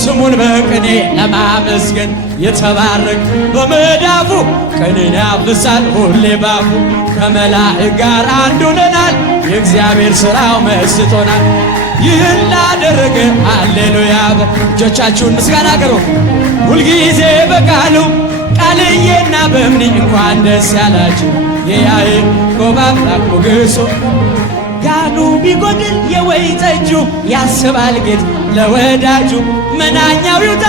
ስሙን በቅኔ ለማመስገን የተባረክ በመዳፉ ቅኔን ያፍሳል ሁሌ ባፉ ከመላእክት ጋር አንድ ሆነናል የእግዚአብሔር ሥራው መስጦናል። ይህን ላደረገ ሃሌሉያ እጆቻችሁን ምስጋና አቅርቡ። ሁልጊዜ በቃሉ ቃልዬና በእምኒ እንኳን ደስ ያላችሁ የያዕቆብ አምላክ ሞገሱ ጋኑ ቢጎድል የወይን ጠጁ ያስባል ጌታ ለወዳጁ መናኛው ይውጣ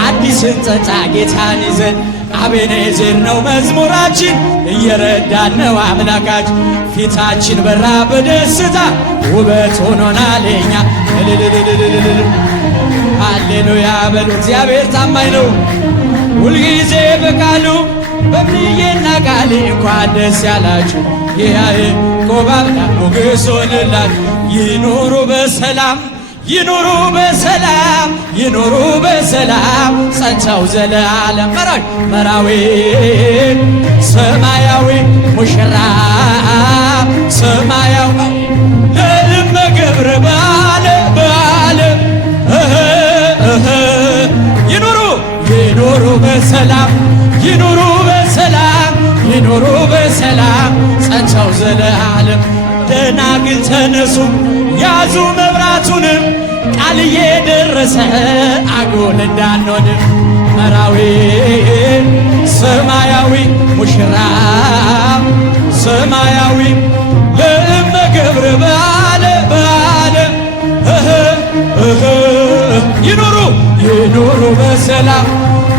አዲስን ጠጣ ጌታን ይዘን አቤኔዘር ነው መዝሙራችን እየረዳን ነው አምላካችን ፊታችን በራ በደስታ ውበት ሆኖናል የኛ ሃሌሉያ በሉ። እግዚአብሔር ታማኝ ነው ሁልጊዜ በቃሉ በእምዬና ቃሌ እንኳን ደስ ያላችሁ የያዕቆብ አምላክ ሞገስ ሆነላችሁ። ይኑሩ በሰላም ይኑሩ በሰላም ይኑሩ በሰላም ጸንተው ዘለዓለም መራዊ ሰማያዊ ሙሽራ ሰማያዊ ለእመ ገብረ ባለ ይኑሩ በሰላም ይኑሩ በሰላም ይኑሩ በሰላም ጸንተው ዘለዓለም። ደናግል ተነሱ ያዙ መብራቱንም ቃልዬ ደረሰ አጎል እንዳንሆንም መራዊ ሰማያዊ ሙሽራ ሰማያዊ ለእመ ገብረ ባለ ይኑሩ በሰላም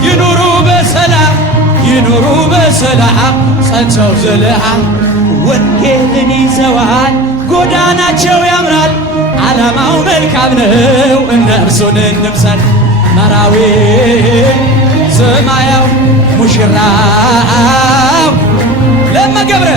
ይኑሩ በሰላም ይኑሩ በሰላም ጸንተው ዘለዓለም። ወንጌልን ይዘዋል ጎዳናቸው ያምራል ዓላማው መልካም ነው እነርሱን እንምሰል። መራዊ ሰማያዊ ሙሽራው ለእመ ገብረ